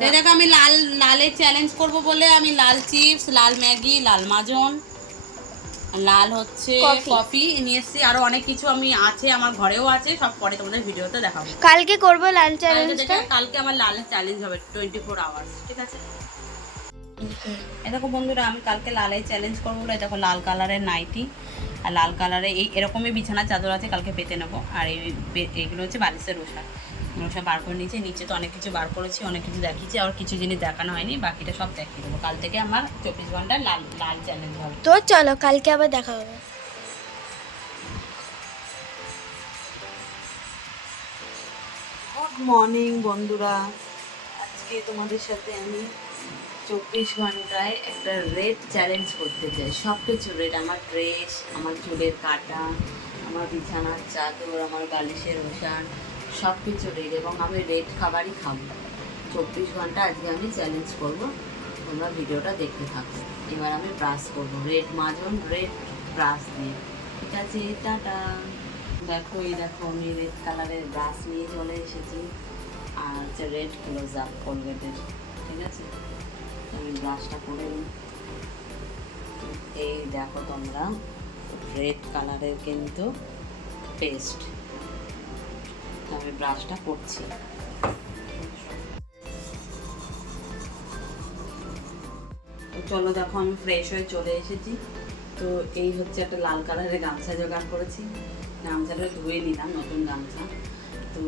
দেখো আমি লালের চ্যালেঞ্জ করব বলে আমি লাল চিপস, লাল ম্যাগি, লাল মাজন, লাল হচ্ছে কফি নিয়ে এসেছি। আরো অনেক কিছু আমি আছে, আমার ঘরেও আছে, সব পরে তোমাদের ভিডিওতে দেখাবো। কালকে করব লাল চ্যালেঞ্জটা। কালকে আমার লালের চ্যালেঞ্জ হবে 24 আওয়ার্স, ঠিক আছে? এই দেখো বন্ধুরা, আমি কালকে লালের চ্যালেঞ্জ করবো বলে দেখো লাল কালারের নাইটি আর লাল কালারে এরকমই বিছানার চাদর আছে, কালকে পেতে নেবো। আর এইগুলো হচ্ছে বালিশের রোষা বার করে নিচে তো অনেক কিছু বার করেছি, অনেক কিছু দেখিয়েছি, আর কিছু জিনিস দেখানো হয়নি, বাকিটা সব দেখিয়ে দেবো। কাল থেকে আমার 24 ঘন্টা লাল চ্যালেঞ্জ হবে। তো চলো কালকে আবার দেখা হবে। গুড মর্নিং বন্ধুরা, আজকে তোমাদের সাথে আমি 24 ঘন্টায় একটা রেড চ্যালেঞ্জ করতে চাই। সব কিছু রেড, আমার ড্রেস, আমার চুলের কাটা, আমার বিছানার চাদর, আমার বালিশের ওষান, সব কিছু রেড, এবং আমি রেড খাবারই খাবো। 24 ঘন্টা আজকে আমি চ্যালেঞ্জ করব, তোমরা ভিডিওটা দেখতে থাকো। এবার আমি ব্রাশ করবো, রেড মাজন, রেড ব্রাশ দিয়ে, ঠিক আছে? টাটা। দেখো আমি রেড কালারের ব্রাশ নিয়ে চলে এসেছি, আর হচ্ছে রেড ক্লোজ আপ কোলগেটের, ঠিক আছে? আমি ব্রাশটা করে নিই। এই দেখো তোমরা, রেড কালারের কিন্তু পেস্ট, আমি ব্রাশটা করছি। তো চলো, দেখো আমি ফ্রেশ হয়ে চলে এসেছি। তো এই হচ্ছে একটা লাল কালারের গামছা জোগাড় করেছি, গামছাটা ধুয়ে নিলাম, নতুন গামছা। তো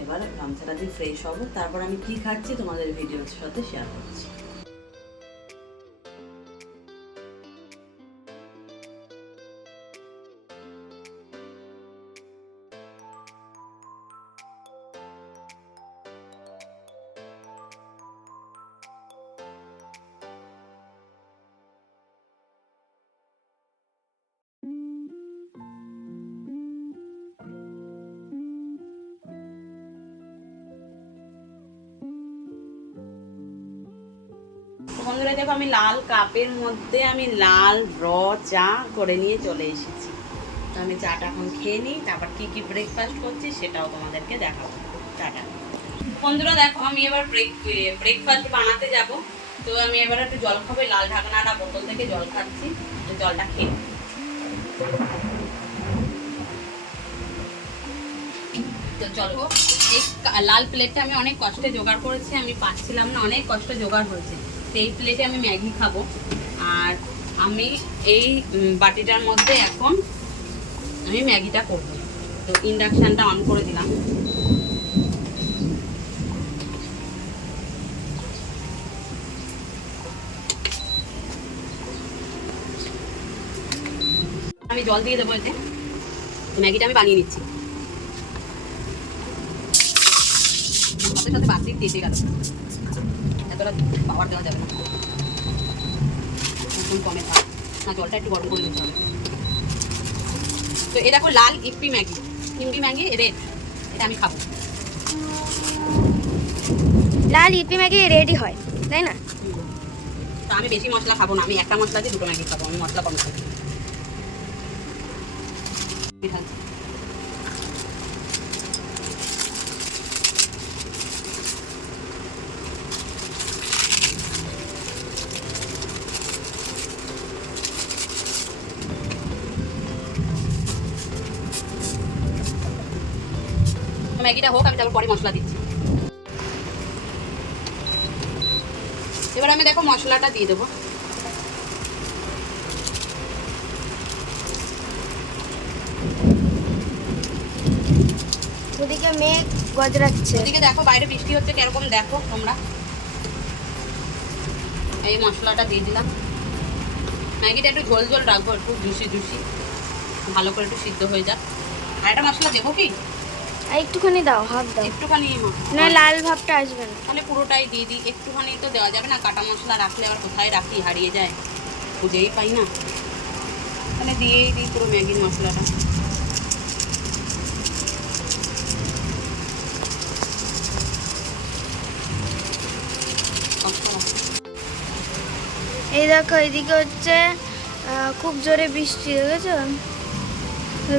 এবার গামছাটা দিয়ে ফ্রেশ হবো, তারপর আমি কি খাচ্ছি তোমাদের ভিডিওর সাথে শেয়ার করছি। বন্ধুরা দেখো, আমি লাল কাপের মধ্যে আমি লাল চা করে নিয়ে চলে এসেছি। তো আমি চাটা এখন খেয়ে নিই, তারপর কি কি ব্রেকফাস্ট করছি সেটাও তোমাদেরকে দেখাবো। চাটা বন্ধুরা দেখো, আমি এবার ব্রেকফাস্ট বানাতে যাব। তো আমি এবার একটু জল খাবো, লাল ঢাকনাটা বোতল থেকে জল খাচ্ছি, জলটা খেয়ে। তো চলো, এই লাল প্লেটটা আমি অনেক কষ্টে জোগাড় করেছি, আমি পাচ্ছিলাম না, অনেক কষ্টে জোগাড় হয়েছে। তো এই প্লেটে আমি ম্যাগি খাবো, আর আমি এই বাটিটার মধ্যে এখন আমি ম্যাগিটা করব। তো ইন্ডাকশানটা অন করে দিলাম। আমি জল দিয়ে দেবো এতে, ম্যাগিটা আমি বানিয়ে নিচ্ছি। সাথে সাথে বাতিক দিয়ে গেল, এতটা পাওয়ার দেওয়া যাবে না, একদম কমে থাক না, জলটা একটু গরম করে নিতে হবে। তো এটা দেখো লাল ইপি ম্যাগি রেড, এটা আমি খাবো। লাল ইপি ম্যাগি রেডি হয়, তাই না? তো আমি বেশি মশলা খাবো না, আমি একটা মশলা দিয়ে দুটো ম্যাগি খাবো, আমি মশলা কম খাবো। ম্যাগিটা হোক, আমি তারপর পরে মশলা দিচ্ছি। এবার আমি দেখো মশলাটা দিয়ে দেবো। ওদিকে মেঘ গজরাচ্ছে, ওদিকে দেখো বাইরে বৃষ্টি হচ্ছে কিরকম, দেখো তোমরা। এই মশলাটা দিয়ে দিলাম। ম্যাগিটা একটু ঝোল ঝোল রাখবো, একটু জুসি ভালো করে একটু সিদ্ধ হয়ে যাক। আর একটা মশলা দেবো কি? আর একটুখানি দাও, হাফ দাও, একটুখানি, না লাল ভাবটা আসবে না। তাহলে পুরোটাই দিয়ে দিই, একটুখানি তো দেওয়া যাবে না, কাটা মশলা রাখলে আবার কোথায় রাখি, হারিয়ে যায়, খুঁজেই পাই না। তাহলে দিয়েই দিই পুরো ম্যাগির মশলাটা। এই দেখো এদিকে হচ্ছে খুব জোরে বৃষ্টি, দেখেছো?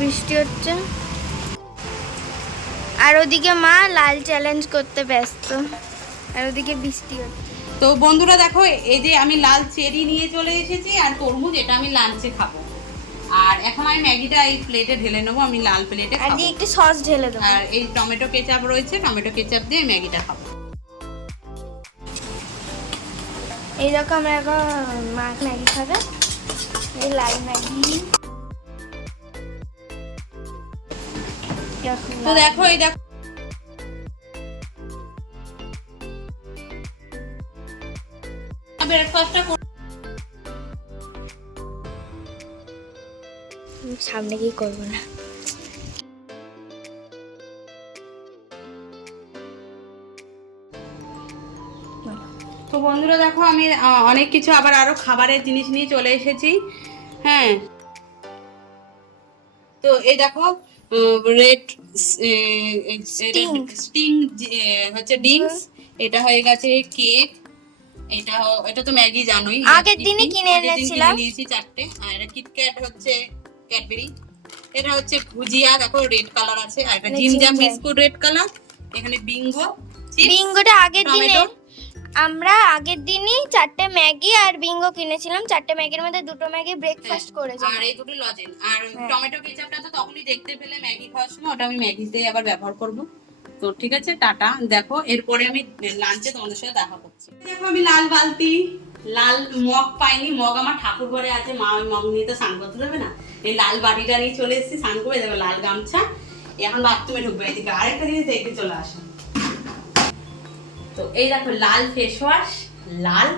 বৃষ্টি হচ্ছে, আর ওদিকে মা লাল চ্যালেঞ্জ করতে ব্যস্ত। আর ওদিকে বৃষ্টি হচ্ছে। তো বন্ধুরা দেখো, এই যে আমি লাল চেরি নিয়ে চলে এসেছি আর তরমুজ, এটা আমি লাঞ্চে খাবো। আর এখন আমি ম্যাগিটা এই প্লেটে ঢেলে নেবো, আমি লাল প্লেটে আর খাবো। দিয়ে একটু সস ঢেলে দেবো। আর এই টমেটো কেচাপ রয়েছে, টমেটো কেচাপ দিয়ে ম্যাগিটা খাবো। এই দেখো আমরা এখন মা ম্যাগি খাবে, এই লাল ম্যাগি। তো দেখো, এই দেখো ব্রেকফাস্টটা সামনে কি করবো না। তো বন্ধুরা দেখো, আমি অনেক কিছু আবার আরো খাবারের জিনিস নিয়ে চলে এসেছি। হ্যাঁ, তো এই দেখো রেড স্টিং হচ্ছে ডিংস, এটা হয়ে গেছে কেক, এটা তো ম্যাগি জানোই, আগের দিনই কিনে এনেছিলাম। নিয়েছি 4টে। আর এটা কিটক্যাট হচ্ছে ক্যাডবেরি, এটা হচ্ছে ভুজিয়া, দেখো রেড কালার আছে। আর এটা জিমজাম বিস্কুট রেড কালার, এখানে বিঙ্গো চিপস, বিঙ্গোটা আগের দিনে টমেটো। আমরা আগের দিনই 4টে ম্যাগি আর বিঙ্গো কিনেছিলাম। 4টে ম্যাগির মধ্যে 2টো ম্যাগি ব্রেকফাস্ট করেছি। আর এই দুটো লজেন। আর টমেটো কেচাপটা তো তখনই দেখতে পেলে ম্যাগি খাওয়ার সময়, ওটা আমি ম্যাগিতে আবার ব্যবহার করব। তো ঠিক আছে, টাটা। দেখো এরপরে আমি লাঞ্চে তোমাদের সাথে দেখা করছি। দেখো আমি লাল বালতি, লাল মগ পাইনি, মগ আমার ঠাকুর ঘরে আছে, মা ওই মগ নিয়ে তো স্নান করতে দেবে না। এই লাল বাটিটা নিয়ে চলে এসেছি স্নান করে। দেখো লাল গামছা, এখন বাথরুমে ঢুকবে। এদিকে আরেকটা জিনিস দেখতে চলে আসে। তো এই দেখো লাল ফেস ওয়াশ, লাল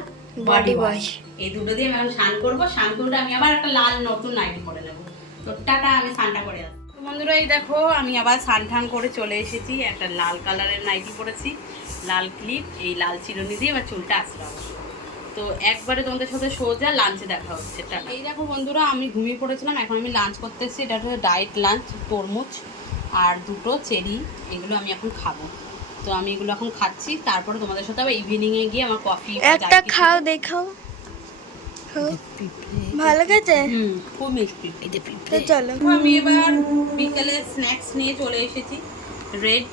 বডি ওয়াশ, এই দুটো দিয়ে আমি এখন স্নান করবো। স্নান করে আমি আবার একটা লাল নতুন নাইটি পরে নেবো। তো টাটা, আমি স্নানটা করে আসবো। বন্ধুরা এই দেখো, আমি আবার স্নান টান করে চলে এসেছি। একটা লাল কালারের নাইটি পরেছি, লাল ক্লিপ, এই লাল চিরুনি দিয়ে এবার চুলটা আঁচড়াবো। তো একবারে তোমাদের সাথে সোজা লাঞ্চে দেখা হচ্ছে। টাটা। এই দেখো বন্ধুরা, আমি ঘুমিয়ে পড়েছিলাম, এখন আমি লাঞ্চ করতে এসেছি। এটা হচ্ছে ডায়েট লাঞ্চ, তরমুজ আর 2টো চেরি, এগুলো আমি এখন খাবো। তো আমি এগুলো এখন খাচ্ছি, তারপরে তোমাদের সাথে আবার ইভিনিংয়ে গিয়ে আমার কফি একটা খাও, দেখাও। ভালো গেছে? খুব মিষ্টি। তো চলো। আমি এবার বিকেলে স্ন্যাক্স নিয়ে চলে এসেছি। রেড,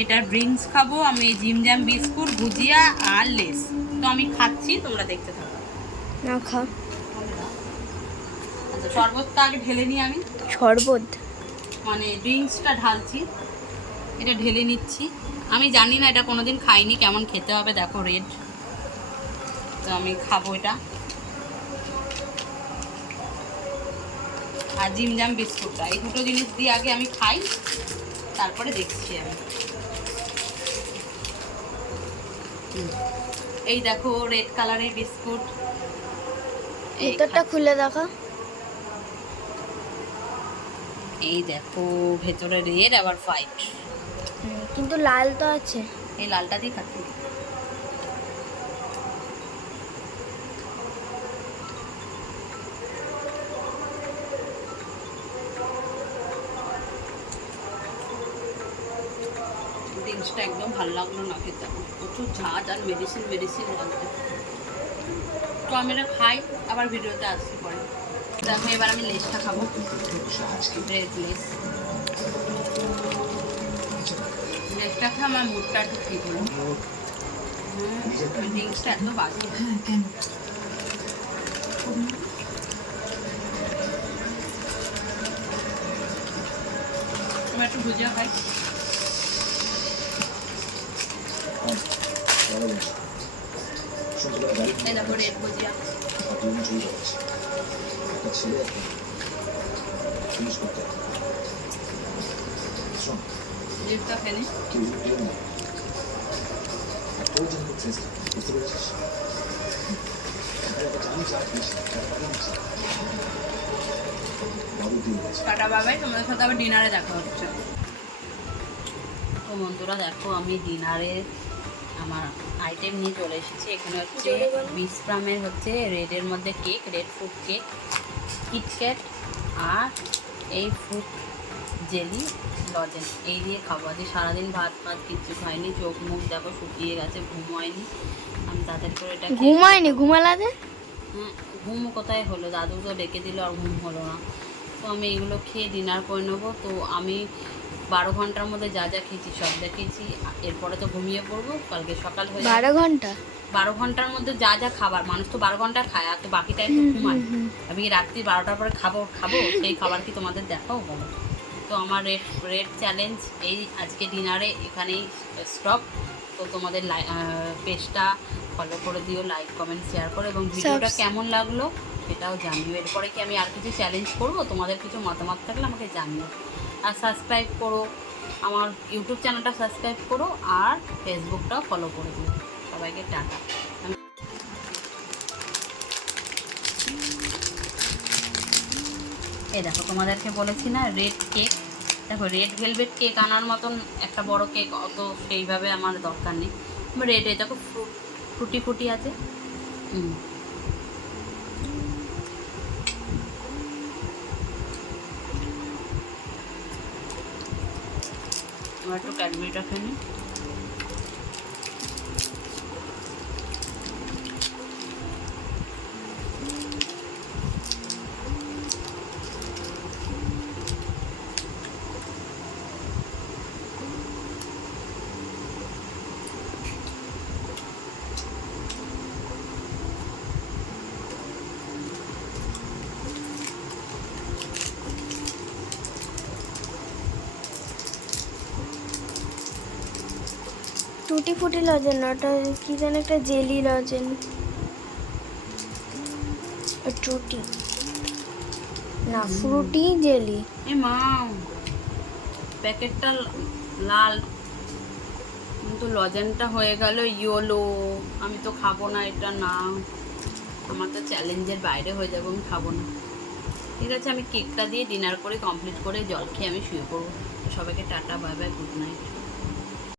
এটা ড্রিঙ্কস খাবো আমি, জিমজাম বিস্কুট, ভুজিয়া আর লেস। তো আমি খাচ্ছি, তোমরা দেখতে থাকো। না খাও। আচ্ছা, শরবতটা আগে ঢেলে নিই আমি। শরবত মানে ড্রিঙ্কসটা ঢালছি, এটা ঢেলে নিচ্ছি। আমি জানি না, এটা কোনোদিন খাইনি, কেমন খেতে হবে। দেখো রেড, তো আমি খাবো এটা। আর জিমজাম বিস্কুটটা, এই দুটো জিনিস দিয়ে আগে আমি খাই, তারপরে দেখছি আমি। এই দেখো রেড কালারের বিস্কুট, ভেতরটা খুলে দেখো। এই দেখো ভেতরে রেড আবার হোয়াইট, কিন্তু লাল তো আছে। এই লালটা দিয়ে খাচ্ছি। ড্রিঙ্কসটা একদম ভালো লাগলো না খেতে, প্রচুর ঝাঁজ আর মেডিসিন লাগছে। তো আমি এটা খাই, আবার ভিডিওতে আসছি পরে। দেখো এবার আমি লেসটা খাবো, রেড লেস। লেসটা খেয়ে আমার মুডটা একটু ঠিক হলো। ড্রিঙ্কসটা এত বাজে। আমি একটু ভুজিয়া খাই। এই দেখো রেড ভুজিয়া। রেডটা খেলে টাটা, বাবাই। তোমাদের সাথে আবার ডিনারে দেখা হচ্ছে। তো বন্ধুরা দেখো, আমি ডিনারে আমার আইটেম নিয়ে চলে এসেছি। এখানে হচ্ছে 20 গ্রামের হচ্ছে রেডের মধ্যে cake, red fruit cake, KitKat আর এই ফ্রুট জেলি লজেন, এই দিয়ে খাবো। আজকে সারাদিন ভাত কিচ্ছু খাইনি, চোখ মুখ দেখো শুকিয়ে গেছে, ঘুম হয়নি। আমি তাদের করে এটা ঘুমায়নি, ঘুমালাতে? ঘুম কোথায় হলো, দাদু তো ডেকে দিল আর ঘুম হলো না। তো আমি এগুলো খেয়ে ডিনার করে নেবো। তো আমি 12 ঘন্টার মধ্যে যা যা খেয়েছি সব দেখিয়েছি। এরপরে তো ঘুমিয়ে পড়বো, কালকে সকাল হয়ে যাবে। 12 ঘন্টা? 12 ঘন্টার মধ্যে যা যা খাবার, মানুষ তো 12 ঘন্টা খায়, আর তো বাকি টাইম তো ঘুমায়। আমি কি রাত্রি 12টার পরে খাবো সেই খাবার কি তোমাদের দেখাও বলো? তো আমার রেড চ্যালেঞ্জ এই আজকে ডিনারে এখানেই স্টপ। তো তোমাদের পেজটা ফলো করে দিও, লাইক কমেন্ট শেয়ার করো, এবং ভিডিওটা কেমন লাগলো সেটাও জানিও। এরপরে কি আমি আর কিছু চ্যালেঞ্জ করব? তোমাদের কিছু মতামত থাকলে আমাকে জানিও। আর সাবস্ক্রাইব করো, আমার ইউটিউব চ্যানেলটা সাবস্ক্রাইব করো, আর ফেসবুকটাও ফলো করে দিও। সবাইকে টাটা। এই দেখো, তোমাদেরকে বলেছি না রেড কেক, দেখো রেড ভেলভেট কেক আনার মতন একটা বড় কেক অত সেইভাবে আমার দরকার নেই। রেড, এই দেখো ফুটি ফুটি আছে। আমার একটু ক্যাডবেরিটা খেয়ে নিই। টুটি ফুটি লজেন না, ওটা কি যেন একটা জেলি লজেন। টুটি না, ফ্রুটি জেলি। এ মা, প্যাকেটটা লাল কিন্তু লজেনটা হয়ে গেল ইয়েলো। আমি তো খাবো না এটা, না আমার তো চ্যালেঞ্জের বাইরে হয়ে যাবো, আমি খাবো না। ঠিক আছে, আমি কেকটা দিয়ে ডিনার করে কমপ্লিট করে জল খেয়ে আমি শুয়ে পড়বো। সবাইকে tata, bye bye, good night.